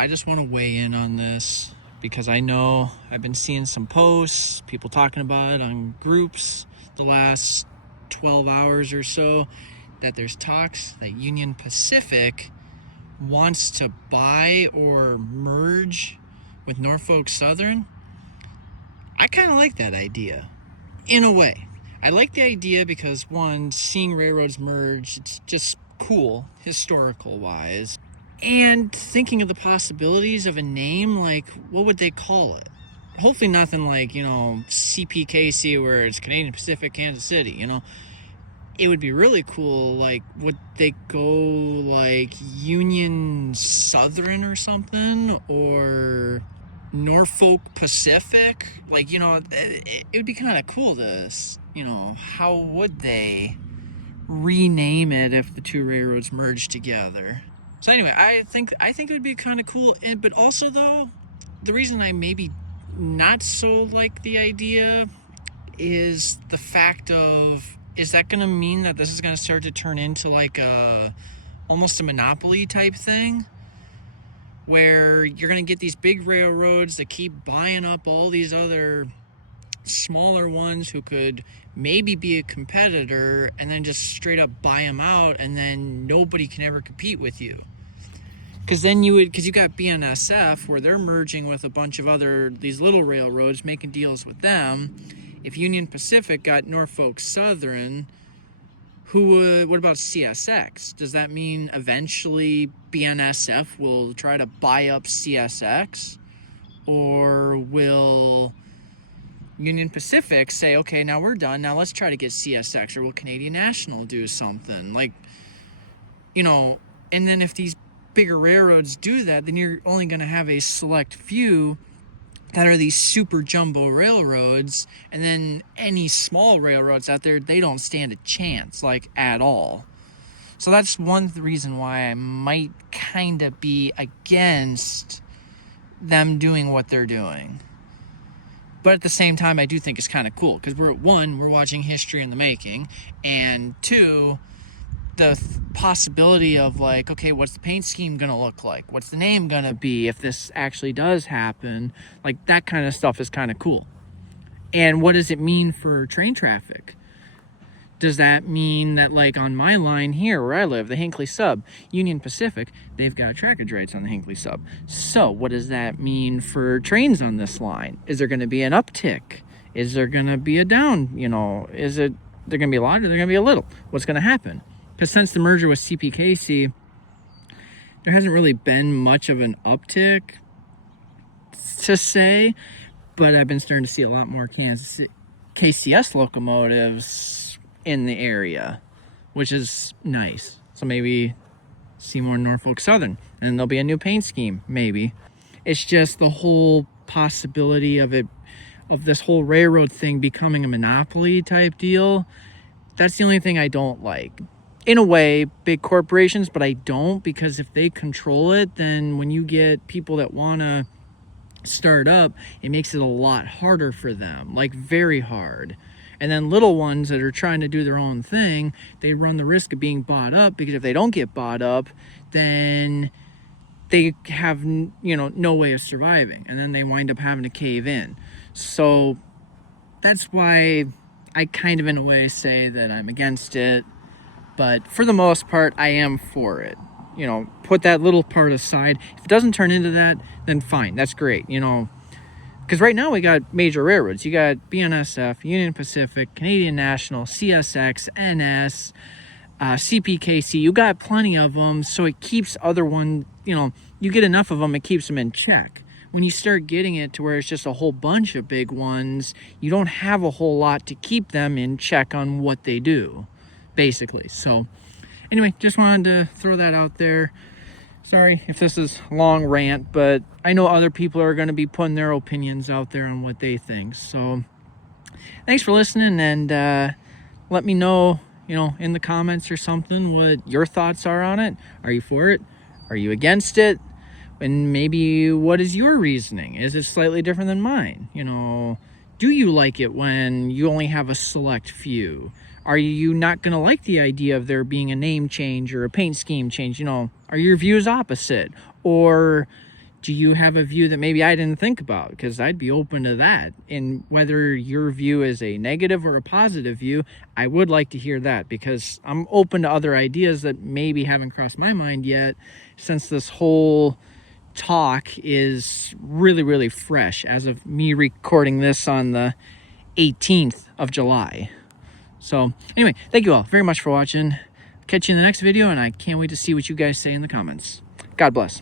I just want to weigh in on this because I know I've been seeing some posts, people talking about it on groups the last 12 hours or so, that there's talks that Union Pacific wants to buy or merge with Norfolk Southern. I kind of like that idea, in a way. I like the idea because, one, seeing railroads merge, it's just cool, historical-wise. And thinking of the possibilities of a name, like, what would they call it? Hopefully nothing like, CPKC, where it's Canadian Pacific, Kansas City, It would be really cool, like, would they go, like, Union Southern or something? Or Norfolk Pacific? Like, it would be kind of cool to, how would they rename it if the two railroads merged together? So anyway, I think it would be kind of cool. But also, though, the reason I maybe not so like the idea is the fact of, is that going to mean that this is going to start to turn into like almost a monopoly type thing, where you're going to get these big railroads that keep buying up all these other smaller ones who could maybe be a competitor, and then just straight up buy them out, and then nobody can ever compete with you? Because then you got BNSF, where they're merging with a bunch of these little railroads, making deals with them. If Union Pacific got Norfolk Southern, what about CSX? Does that mean eventually BNSF will try to buy up CSX? Or will Union Pacific say, okay, now we're done, now let's try to get CSX? Or will Canadian National do something? Like, and then if these bigger railroads do that, then you're only going to have a select few that are these super jumbo railroads, and then any small railroads out there, they don't stand a chance, like, at all. So that's one reason why I might kind of be against them doing what they're doing. But at the same time, I do think it's kind of cool, because we're watching history in the making, and two, the possibility of, like, okay, what's the paint scheme gonna look like? What's the name gonna be if this actually does happen? Like, that kind of stuff is kind of cool. And what does it mean for train traffic? Does that mean that, like, on my line here where I live, the Hinckley Sub, Union Pacific, they've got trackage rates on the Hinckley Sub. So what does that mean for trains on this line? Is there going to be an uptick? Is there going to be a down? Is there going to be a lot, or there going to be a little? What's going to happen? Because since the merger with CPKC, there hasn't really been much of an uptick to say, but I've been starting to see a lot more KCS locomotives in the area, which is nice. So maybe see more Norfolk Southern, and there'll be a new paint scheme, maybe. It's just the whole possibility of this whole railroad thing becoming a monopoly type deal. That's the only thing I don't like. In a way, big corporations, but I don't, because if they control it, then when you get people that want to start up, it makes it a lot harder for them, like very hard. And then little ones that are trying to do their own thing, they run the risk of being bought up, because if they don't get bought up, then they have, no way of surviving, and then they wind up having to cave in. So that's why I kind of, in a way, say that I'm against it. But for the most part, I am for it. Put that little part aside. If it doesn't turn into that, then fine. That's great, Because right now we got major railroads. You got BNSF, Union Pacific, Canadian National, CSX, NS, CPKC. You got plenty of them, so it keeps other one, you get enough of them, it keeps them in check. When you start getting it to where it's just a whole bunch of big ones, you don't have a whole lot to keep them in check on what they do, basically. So anyway, just wanted to throw that out there. Sorry if this is a long rant, but I know other people are going to be putting their opinions out there on what they think. So thanks for listening, and let me know, in the comments or something, what your thoughts are on it. Are you for it? Are you against it? And maybe what is your reasoning? Is it slightly different than mine? Do you like it when you only have a select few? Are you not going to like the idea of there being a name change or a paint scheme change? Are your views opposite? Or do you have a view that maybe I didn't think about? Because I'd be open to that. And whether your view is a negative or a positive view, I would like to hear that, because I'm open to other ideas that maybe haven't crossed my mind yet, since this whole talk is really, really fresh as of me recording this on the 18th of July. So anyway, thank you all very much for watching. Catch you in the next video, and I can't wait to see what you guys say in the comments. God bless.